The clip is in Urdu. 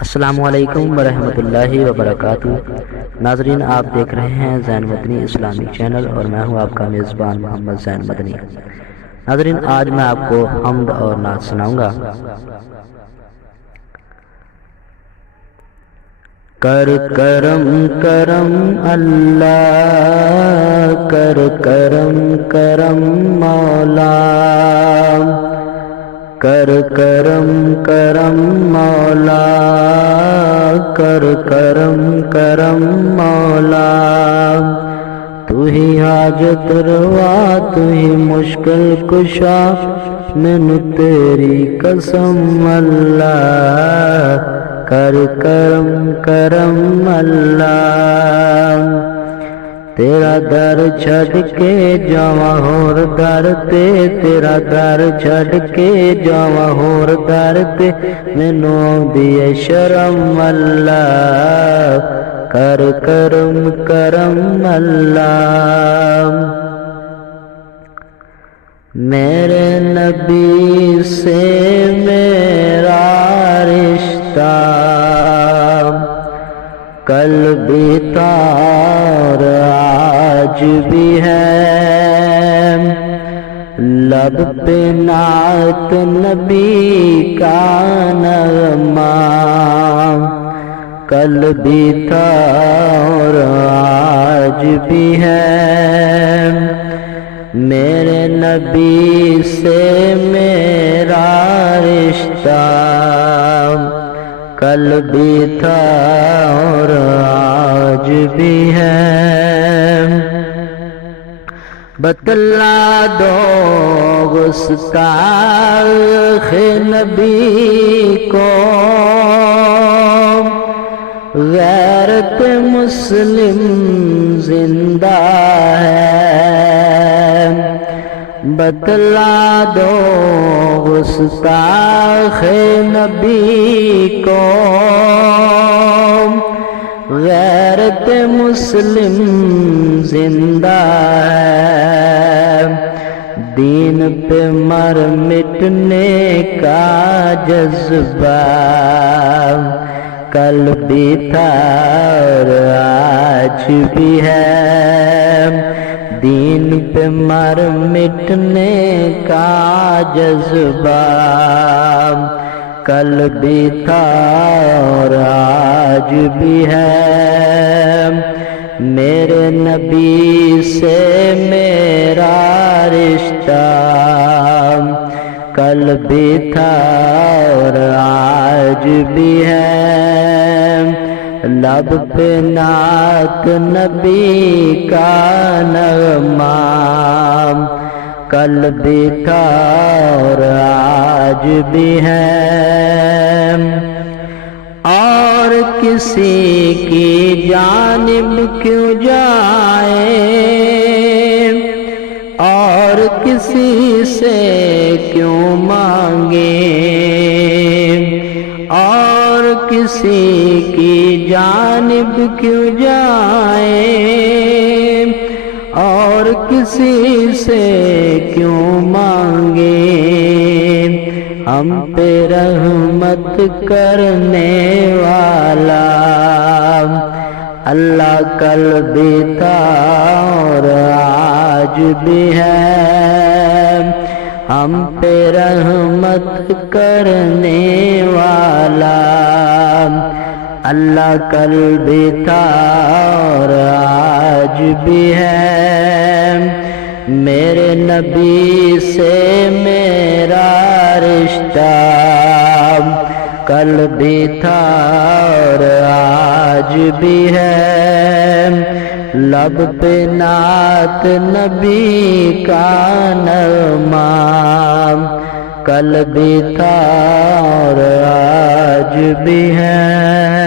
السلام علیکم ورحمۃ اللہ وبرکاتہ۔ ناظرین، آپ دیکھ رہے ہیں زین مدنی اسلامی چینل اور میں ہوں آپ کا میزبان محمد زین مدنی۔ ناظرین، آج میں آپ کو حمد اور نعت سناؤں گا۔ کر کرم کرم اللہ، کر کرم کرم مولا، کر کرم کرم مولا، کر کرم کرم مولا، تو ہی حاجت روا، تو ہی مشکل کشا، من تیری قسم اللہ، کر کرم کرم اللہ۔ تیرا در چھڑ کے جاواں ہور در تے، تیرا در چھڑ کے جاواں ہور در تے، مینوں آؤندی اے شرم اللہ، کر کرم کرم اللہ۔ میرے نبی سے میرا رشتہ کل بھی تھا اور آج بھی ہے، لب پہ نعت نبی کا نغمہ کل بھی تھا اور آج بھی ہے، میرے نبی سے میرا رشتہ کل بھی تھا اور آج بھی ہے۔ بتلا دو گستاخ نبی کو، غیرت مسلم زندہ ہے، بتلا دو گستاخ نبی کو، غیرت مسلم زندہ ہے، دین پہ مر مٹنے کا جذبہ کل بھی تھا اور آج بھی ہے، دین پہ مر مٹنے کا جذبہ کل بھی تھا اور آج بھی ہے، میرے نبی سے میرا رشتہ کل بھی تھا اور آج بھی ہے، لب پہ نعت نبی کا نغمہ کل بھی تھا اور آج بھی ہے، اور کسی کی جانب کیوں جائے، اور کسی سے کیوں مانگے، اور کسی کی جانب کیوں جائے، اور کسی سے کیوں مانگے، ہم پہ رحمت کرنے والا اللہ کل بھی تھا اور آج بھی ہے، ہم پہ رحمت کرنے والا اللہ کل بھی تھا اور آج بھی ہے، میرے نبی سے میرا رشتہ کل بھی تھا اور آج بھی ہے، لب پہ نعت نبی کا نغمہ کل بھی تھا اور آج بھی ہے۔